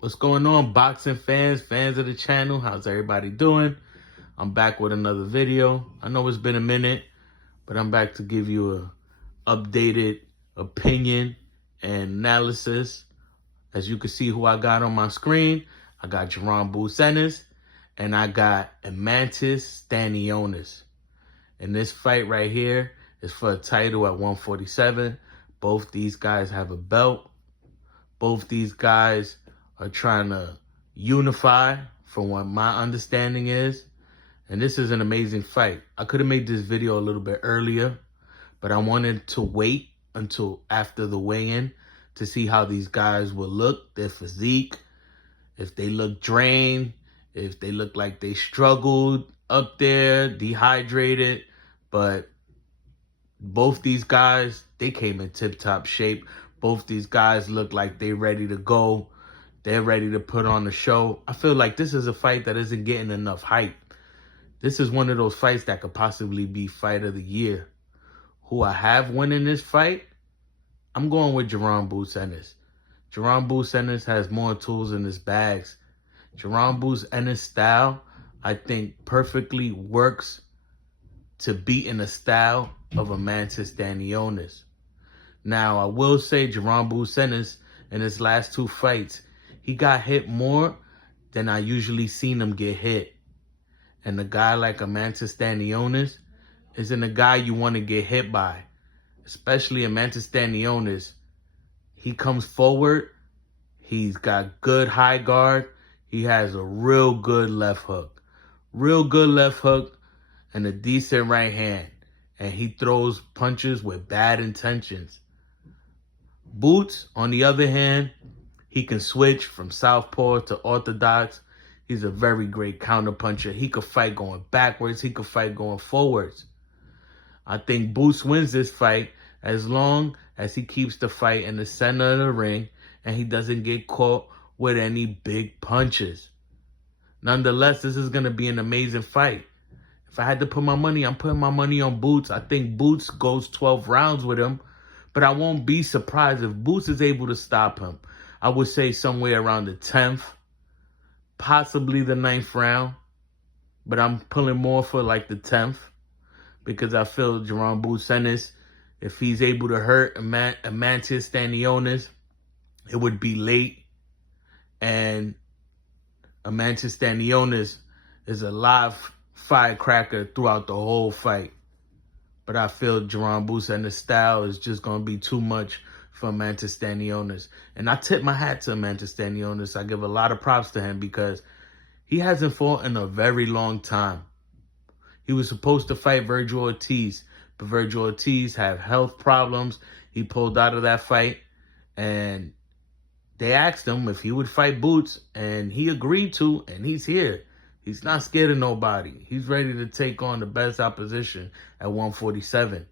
What's going on, boxing fans of the channel? How's everybody doing? I'm back with another video. I know it's been a minute, but I'm back to give you a updated opinion and analysis. As you can see who I got on my screen, I got Jaron Ennis and I got Eimantas Stanionis. And this fight right here is for a title at 147. Both these guys have a belt. Both these guys are trying to unify from what my understanding is. And this is an amazing fight. I could have made this video a little bit earlier, but I wanted to wait until after the weigh-in to see how these guys will look, their physique, if they look drained, if they look like they struggled up there, dehydrated. But both these guys, they came in tip-top shape. Both these guys look like they're ready to go. They're ready to put on the show. I feel like this is a fight that isn't getting enough hype. This is one of those fights that could possibly be fight of the year. Who I have winning this fight? I'm going with Jaron Ennis. Jaron Ennis has more tools in his bags. Jaron Ennis' style, I think, perfectly works to beat in the style of Eimantas Stanionis. Now, I will say Jaron Ennis in his last two fights, he got hit more than I usually seen him get hit. And a guy like Eimantas Stanionis isn't a guy you want to get hit by. Especially Eimantas Stanionis. He comes forward. He's got good high guard. He has a real good left hook. Real good left hook and a decent right hand. And he throws punches with bad intentions. Boots, on the other hand, he can switch from southpaw to orthodox. He's a very great counterpuncher. He could fight going backwards. He could fight going forwards. I think Boots wins this fight as long as he keeps the fight in the center of the ring and he doesn't get caught with any big punches. Nonetheless, this is going to be an amazing fight. If I had to put my money, I'm putting my money on Boots. I think Boots goes 12 rounds with him, but I won't be surprised if Boots is able to stop him. I would say somewhere around the 10th, possibly the 9th round, but I'm pulling more for like the 10th because I feel Jaron Ennis, if he's able to hurt Eimantas Stanionis, it would be late. And Eimantas Stanionis is a live firecracker throughout the whole fight. But I feel Jaron Ennis' style is just going to be too much for Eimantas Stanionis. And I tip my hat to Eimantas Stanionis. I give a lot of props to him because he hasn't fought in a very long time. He was supposed to fight Virgil Ortiz, but Virgil Ortiz had health problems. He pulled out of that fight, and they asked him if he would fight Boots, and he agreed to, and he's here. He's not scared of nobody. He's ready to take on the best opposition at 147.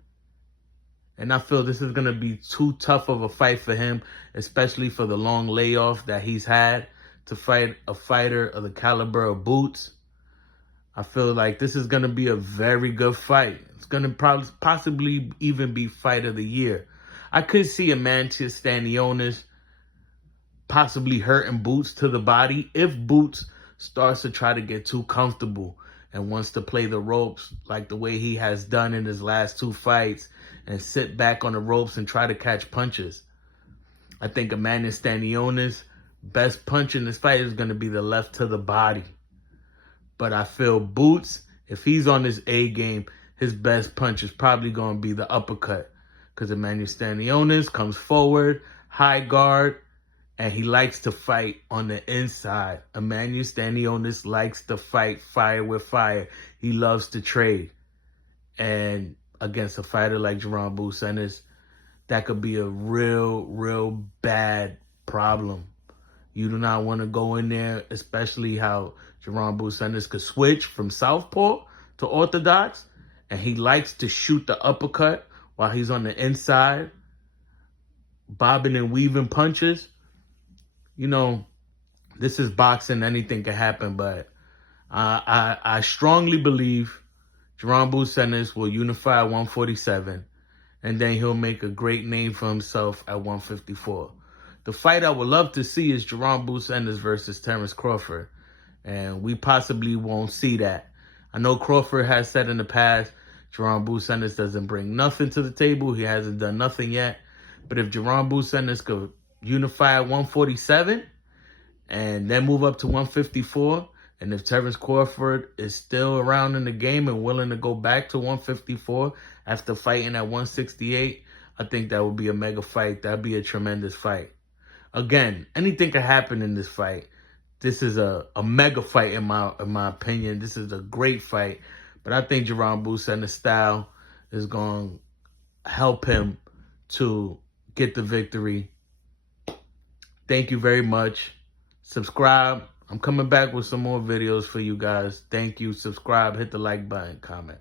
And I feel this is going to be too tough of a fight for him, especially for the long layoff that he's had to fight a fighter of the caliber of Boots. I feel like this is going to be a very good fight. It's going to possibly even be fight of the year. I could see Eimantas Stanionis possibly hurting Boots to the body if Boots starts to try to get too comfortable and wants to play the ropes like the way he has done in his last two fights and sit back on the ropes and try to catch punches. I think Eimantas Stanionis' best punch in this fight is going to be the left to the body. But I feel Boots, if he's on his A game, his best punch is probably going to be the uppercut. Because Eimantas Stanionis comes forward, high guard, and he likes to fight on the inside. Eimantas Stanionis likes to fight fire with fire. He loves to trade. And against a fighter like Jaron Ennis, that could be a real bad problem. You do not want to go in there, especially how Jaron Ennis could switch from southpaw to orthodox, and he likes to shoot the uppercut while he's on the inside, bobbing and weaving punches. You know, this is boxing. Anything can happen, but I strongly believe Jaron Ennis will unify at 147, and then he'll make a great name for himself at 154. The fight I would love to see is Jaron Ennis versus Terence Crawford. And we possibly won't see that. I know Crawford has said in the past, Jaron Ennis doesn't bring nothing to the table. He hasn't done nothing yet. But if Jaron Ennis could unify at 147 and then move up to 154, and if Terence Crawford is still around in the game and willing to go back to 154 after fighting at 168, I think that would be a mega fight. That'd be a tremendous fight. Again, anything could happen in this fight. This is a mega fight in my opinion. This is a great fight. But I think Jaron Ennis' style is going to help him to get the victory. Thank you very much. Subscribe. I'm coming back with some more videos for you guys. Thank you. Subscribe. Hit the like button. Comment.